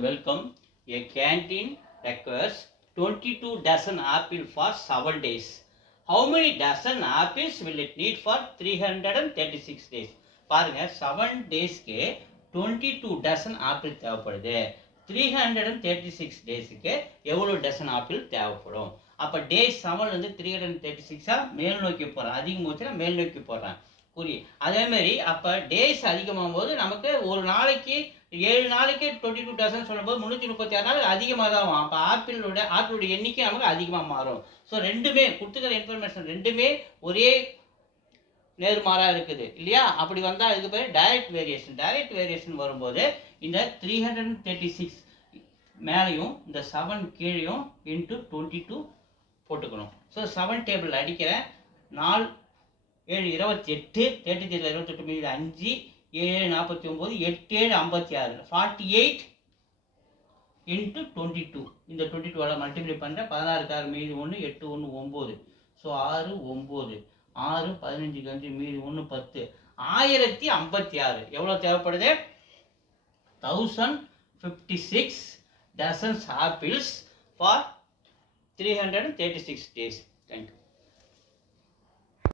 Welcome. A canteen requires 22 dozen apple for 7 days. How many dozen apples will it need for 336 days? பாருங்க 7 டேஸ்க்கு 22 dozen apple தேவைப்படுது. 336 டேஸ்க்கு எவ்வளவு dozen apple தேவைப்படும்? அப்ப டே 7 வந்து 336 மேல் நோக்கி போறேன். அதிகமாச்சுனா மேல் நோக்கி போறேன். புரியுது? அதே மாதிரி அப்ப டேஸ் அதிகமாகும் போது நமக்கு ஒரு நாளைக்கு 7 நாளைக்கு 22 டசன் சொல்லும்போது 336 நாள் அதிகமாக தான் ஆகும். அப்போ ஆப்பிளோட எண்ணிக்கை நமக்கு அதிகமாக மாறும். ஸோ ரெண்டுமே கொடுத்துக்கிற இன்ஃபர்மேஷன் ரெண்டுமே ஒரே நேர்மாறாக இருக்குது இல்லையா? அப்படி வந்தால் அதுக்கு பேர் டைரக்ட் வேரியேஷன். டைரக்ட் வேரியேஷன் வரும்போது இந்த 336 மேலேயும் இந்த 7 கீழேயும் இன்ட்டு 22 போட்டுக்கணும். ஸோ 7 டேபிள் அடிக்கிறேன். 4 7 28 33 28 மீது 5 7 49 8 7 56 48 இன்ட்டு 22. இந்த 22 மல்டிப்ளை பண்ணுறேன். 16 6 மீது 1 8 1 9. ஸோ 6 9 6 15 5 மீது 1 10 1056. எவ்வளோ தேவைப்படுது? 1056 dozens apples for 336 days. Thank you.